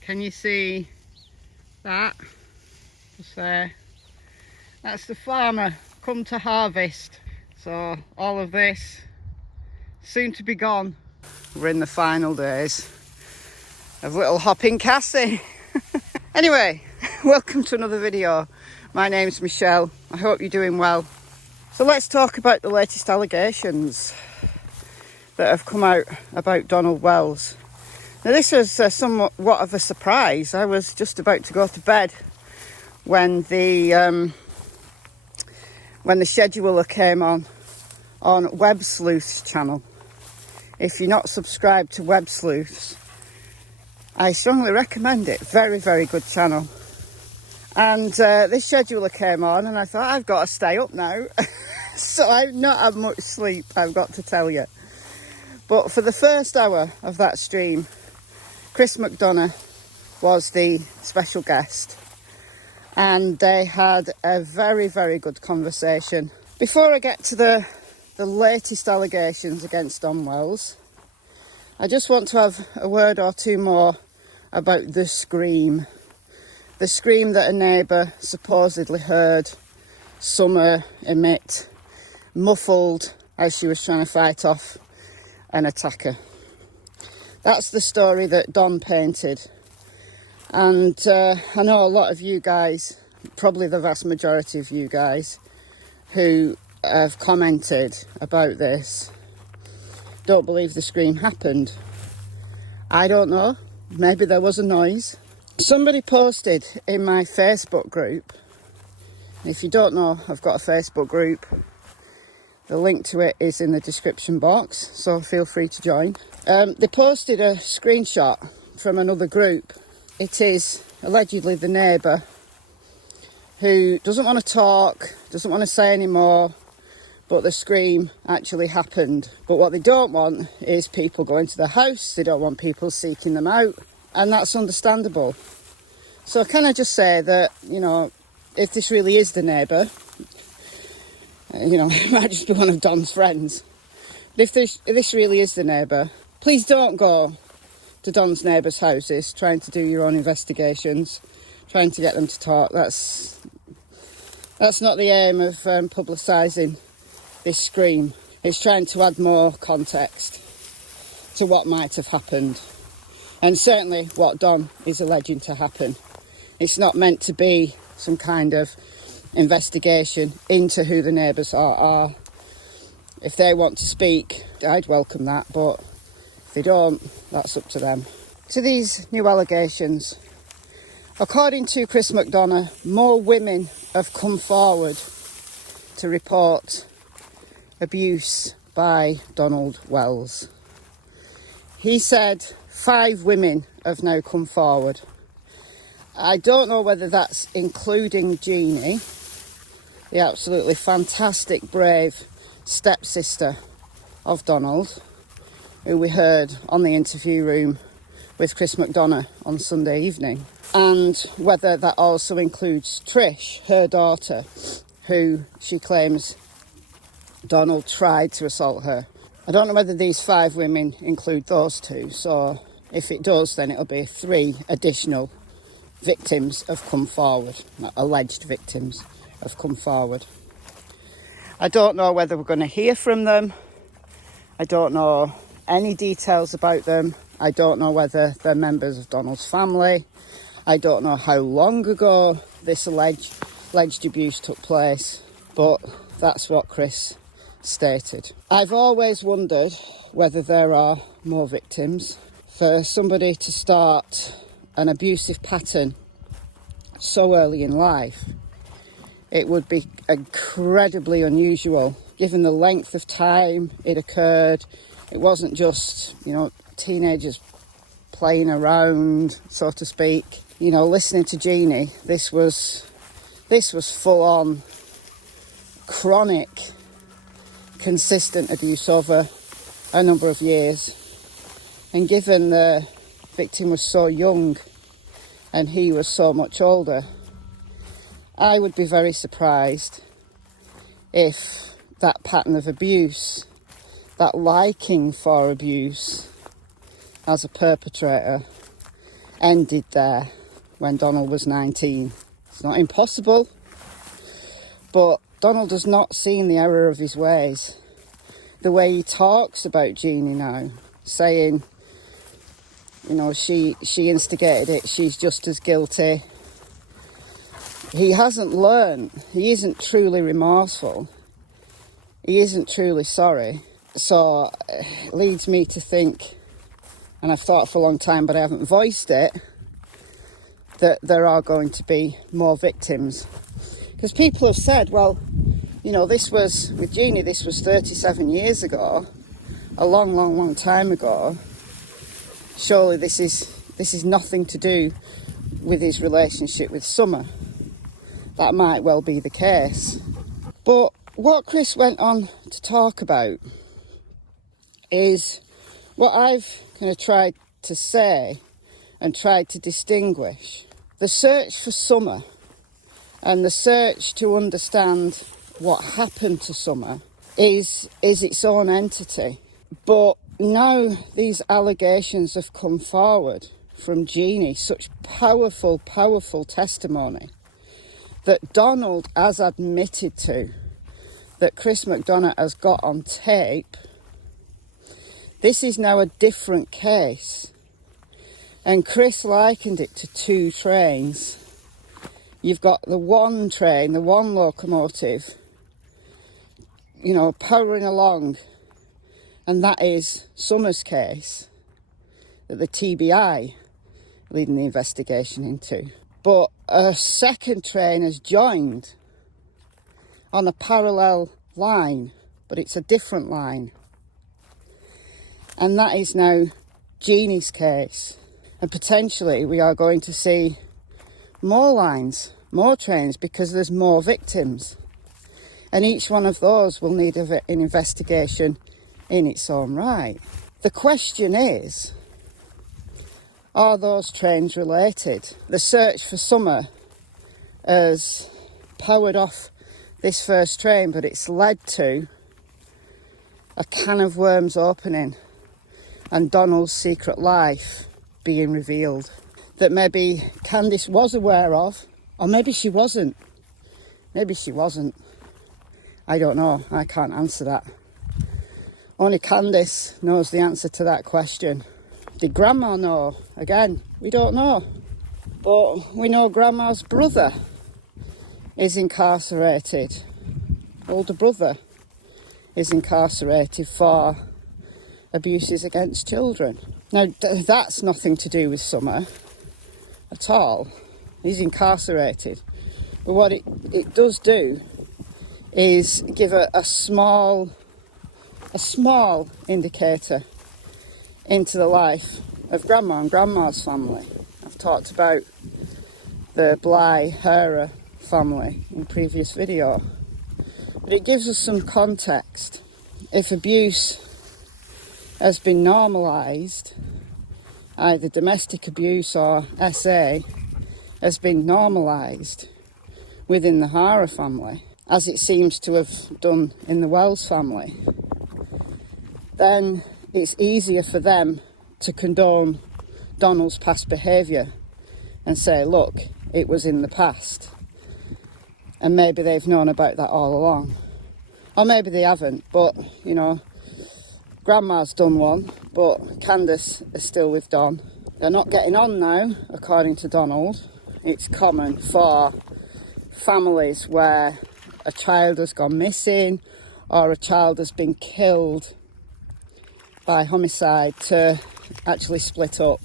Can you see that? Just there. That's the farmer come to harvest. So all of this soon to be gone. We're in the final days of little hopping Cassie. Anyway, welcome to another video. My name's Michelle. I hope you're doing well. So let's talk about the latest allegations that have come out about Donald Wells. Now this was somewhat of a surprise. I was just about to go to bed when the scheduler came on Websleuths channel. If you're not subscribed to Websleuths, I strongly recommend it. Very, very good channel. And this scheduler came on and I thought, I've got to stay up now. So I've not had much sleep, I've got to tell you. But for the first hour of that stream, Chris McDonough was the special guest. And they had a very, very good conversation. Before I get to the latest allegations against Don Wells, I just want to have a word or two more about the scream. The scream that a neighbour supposedly heard Summer emit, muffled as she was trying to fight off an attacker. That's the story that Don painted. And I know a lot of you guys, probably the vast majority of you guys, who have commented about this, don't believe the scream happened. I don't know. Maybe there was a noise. Somebody posted in my Facebook group. If you don't know, I've got a Facebook group. The link to it is in the description box, so feel free to join. They posted a screenshot from another group. It is allegedly the neighbour who doesn't want to talk, doesn't want to say any more, but the scream actually happened. But what they don't want is people going to their house. They don't want people seeking them out, and that's understandable. So can I just say that, you know, if this really is the neighbour, you know, it might just be one of Don's friends. If this really is the neighbour, please don't go to Don's neighbours' houses trying to do your own investigations, trying to get them to talk. That's not the aim of publicising this scream. It's trying to add more context to what might have happened, and certainly what Don is alleging to happen. It's not meant to be some kind of investigation into who the neighbours are. If they want to speak, I'd welcome that, but if they don't, that's up to them. To these new allegations, according to Chris McDonough, more women have come forward to report abuse by Donald Wells. He said 5 women have now come forward. I don't know whether that's including Jeannie, the absolutely fantastic, brave stepsister of Donald, who we heard on the interview room with Chris McDonough on Sunday evening, and whether that also includes Trish, her daughter, who she claims Donald tried to assault her. I don't know whether these 5 women include those 2, so if it does, then it'll be 3 additional victims have come forward, alleged victims have come forward. I don't know whether we're going to hear from them. I don't know any details about them. I don't know whether they're members of Donald's family. I don't know how long ago this alleged abuse took place, but that's what Chris stated. I've always wondered whether there are more victims. For somebody to start an abusive pattern so early in life, it would be incredibly unusual given the length of time it occurred. It wasn't just, you know, teenagers playing around, so to speak. You know, listening to Jeannie, this was full on, chronic, consistent abuse over a number of years. And given the victim was so young and he was so much older, I would be very surprised if that pattern of abuse, that liking for abuse as a perpetrator, ended there when Donald was 19. It's not impossible, but Donald has not seen the error of his ways. The way he talks about Jeannie now, saying, you know, she instigated it, she's just as guilty. He hasn't learned. He isn't truly remorseful. He isn't truly sorry. So it leads me to think, and I've thought for a long time, but I haven't voiced it, that there are going to be more victims. Because people have said, well, you know, this was, with Jeannie, this was 37 years ago, a long, long, long time ago. Surely this is nothing to do with his relationship with Summer. That might well be the case. But what Chris went on to talk about is what I've kind of tried to say and tried to distinguish. The search for Summer and the search to understand what happened to Summer is its own entity. But now these allegations have come forward from Jeannie, such powerful, powerful testimony that Donald has admitted to, that Chris McDonough has got on tape. This is now a different case. And Chris likened it to two trains. You've got the one train, the one locomotive, you know, powering along. And that is Summer's case that the TBI leading the investigation into. But a second train has joined on a parallel line, but it's a different line. And that is now Jeannie's case. And potentially we are going to see more lines, more trains, because there's more victims. And each one of those will need an investigation in its own right. The question is, are those trains related? The search for Summer has powered off this first train, but it's led to a can of worms opening and Donald's secret life being revealed that maybe Candice was aware of, or maybe she wasn't. Maybe she wasn't. I don't know. I can't answer that. Only Candice knows the answer to that question. Did Grandma know? Again, we don't know. But we know Grandma's brother is incarcerated. Older brother is incarcerated for abuses against children. Now, that's nothing to do with Summer at all. He's incarcerated. But what it does do is give a small indicator into the life of Grandma and Grandma's family. I've talked about the Bly-Hera family in previous video. But it gives us some context. If abuse has been normalised, either domestic abuse or SA has been normalised within the Hara family, as it seems to have done in the Wells family, then it's easier for them to condone Donald's past behaviour and say, look, it was in the past. And maybe they've known about that all along. Or maybe they haven't, but, you know, Grandma's done one, but Candice is still with Don. They're not getting on now, according to Donald. It's common for families where a child has gone missing or a child has been killed by homicide to actually split up,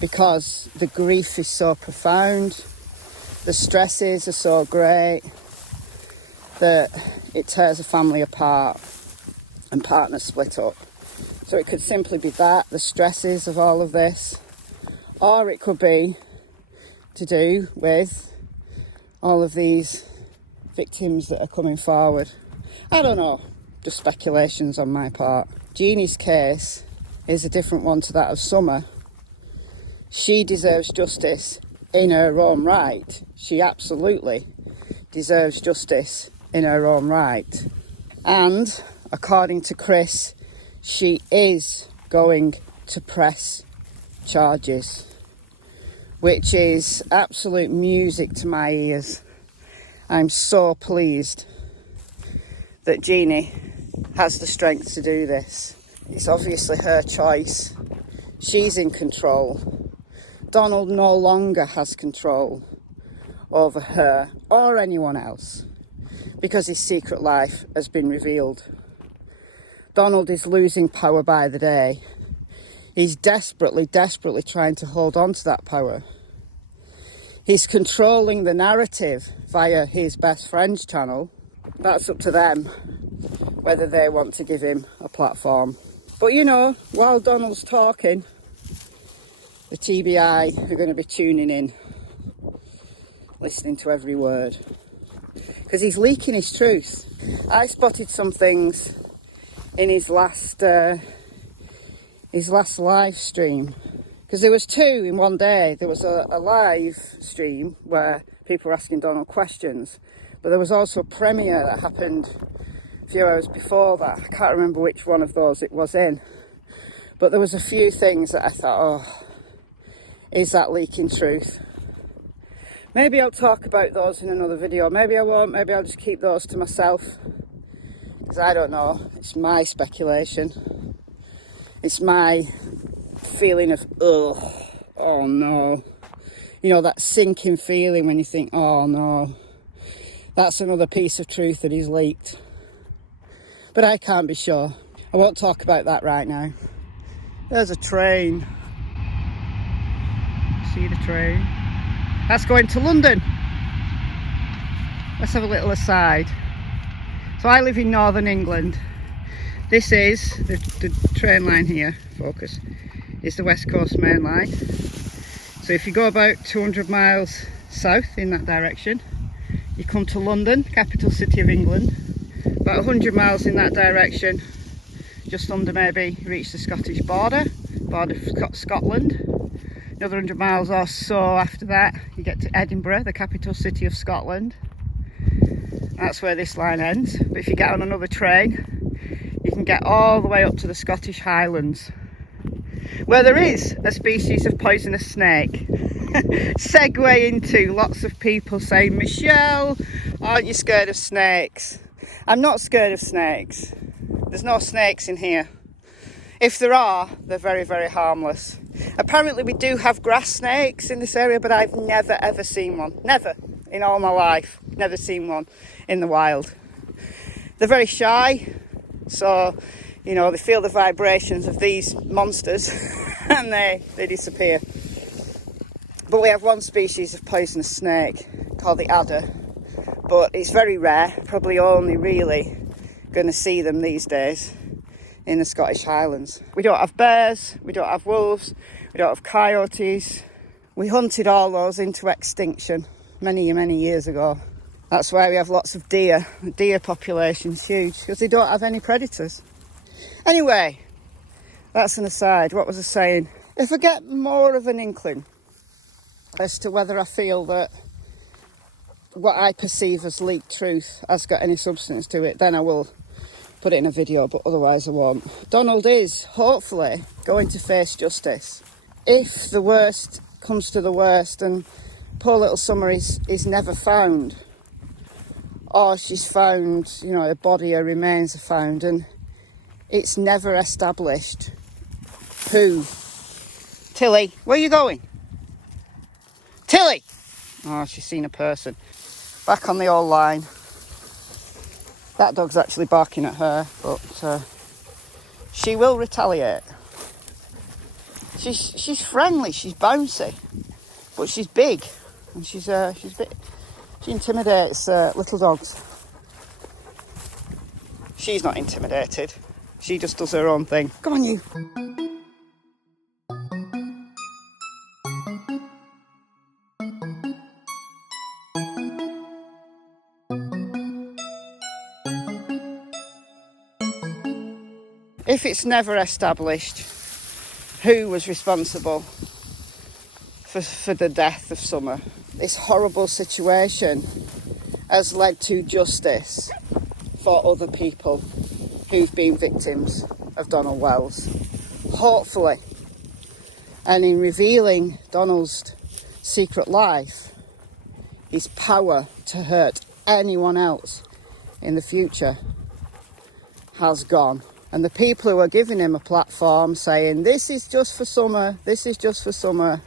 because the grief is so profound, the stresses are so great that it tears a family apart and partners split up. So it could simply be that, the stresses of all of this, or it could be to do with all of these victims that are coming forward. I don't know, just speculations on my part. Jeannie's case is a different one to that of Summer. She deserves justice in her own right. She absolutely deserves justice in her own right. And according to Chris, she is going to press charges. which is absolute music to my ears. I'm so pleased that Jeannie has the strength to do this. It's obviously her choice. She's in control. Donald no longer has control over her or anyone else because his secret life has been revealed. Donald is losing power by the day. He's desperately trying to hold on to that power. He's controlling the narrative via his best friend's channel. That's up to them whether they want to give him a platform. But you know, while Donald's talking, the TBI are going to be tuning in, listening to every word, because he's leaking his truth. I spotted some things in his last live stream, because there was two in one day. There was a live stream where people were asking Donald questions, but there was also a premiere that happened a few hours before that. I can't remember which one of those it was in, but there was a few things that I thought, oh, is that leaking truth? Maybe I'll talk about those in another video. Maybe I won't. Maybe I'll just keep those to myself, because I don't know. It's my speculation. It's my feeling of, oh no. You know, that sinking feeling when you think, oh no, that's another piece of truth that he's leaked. But I can't be sure. I won't talk about that right now. There's a train. See the train? That's going to London. Let's have a little aside. So I live in northern England. This is the train line here, focus, is the West Coast Main Line. So if you go about 200 miles south in that direction, you come to London, capital city of England. About 100 miles in that direction, just under maybe, you reach the Scottish border of Scotland. Another 100 miles or so after that, you get to Edinburgh, the capital city of Scotland. That's where this line ends. But if you get on another train, you can get all the way up to the Scottish Highlands, where there is a species of poisonous snake. Segue into lots of people saying, Michelle, aren't you scared of snakes? I'm not scared of snakes. There's no snakes in here. If there are, they're very, very harmless. Apparently we do have grass snakes in this area, but I've never ever seen one. Never in all my life. Never seen one in the wild. They're very shy, so you know, they feel the vibrations of these monsters and they disappear. But we have one species of poisonous snake called the adder, but it's very rare. Probably only really going to see them these days in the Scottish Highlands. We don't have bears, we don't have wolves, we don't have coyotes. We hunted all those into extinction many years ago. That's why we have lots of deer. The deer population's huge because they don't have any predators. Anyway, that's an aside. What was I saying? If I get more of an inkling as to whether I feel that what I perceive as leaked truth has got any substance to it, then I will put it in a video, but otherwise I won't. Donald is hopefully going to face justice. If the worst comes to the worst and poor little Summer is never found, or she's found, you know, her body, her remains are found, and it's never established who. Tilly, where are you going? Tilly! Oh, she's seen a person. Back on the old line. That dog's actually barking at her, but she will retaliate. She's friendly, she's bouncy, but she's big, and she intimidates little dogs. She's not intimidated. She just does her own thing. Come on, you. If it's never established who was responsible for the death of Summer, this horrible situation has led to justice for other people who've been victims of Donald Wells. Hopefully. And in revealing Donald's secret life, his power to hurt anyone else in the future has gone. And the people who are giving him a platform saying, this is just for summer, this is just for summer,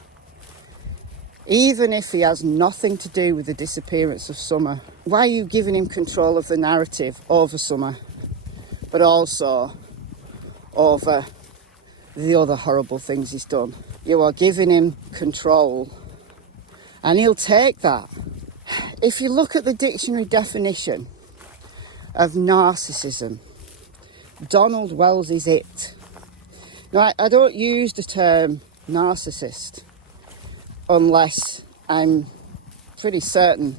even if he has nothing to do with the disappearance of summer, why are you giving him control of the narrative over summer, but also over the other horrible things he's done? You are giving him control, and he'll take that. If you look at the dictionary definition of narcissism, Donald Wells is it. Now, I don't use the term narcissist unless I'm pretty certain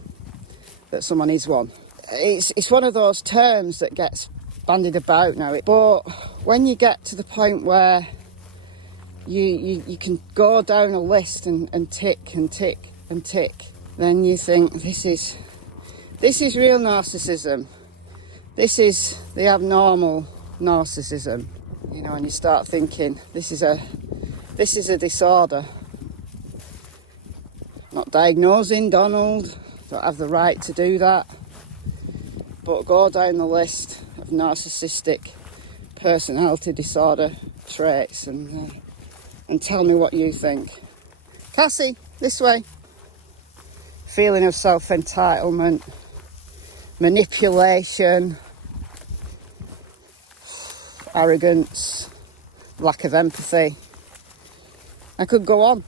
that someone is one. It's one of those terms that gets bandied about now. But when you get to the point where you can go down a list and tick and tick and tick, then you think this is real narcissism. This is the abnormal narcissism, you know, and you start thinking this is a disorder. Not diagnosing Donald, don't have the right to do that, but go down the list of narcissistic personality disorder traits and tell me what you think. Cassie, this way. Feeling of self-entitlement, manipulation, arrogance, lack of empathy. I could go on.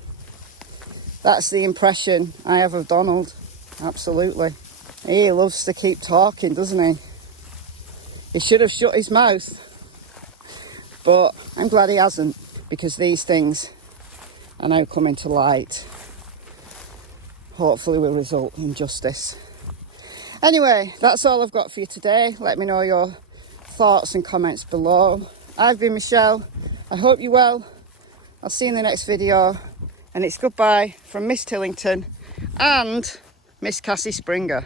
That's the impression I have of Donald. Absolutely. He loves to keep talking, doesn't he? He should have shut his mouth. But I'm glad he hasn't, because these things are now coming to light. Hopefully will result in justice. Anyway, that's all I've got for you today. Let me know your thoughts and comments below. I've been Michelle. I hope you're well. I'll see you in the next video. And it's goodbye from Miss Tillington and Miss Cassie Springer.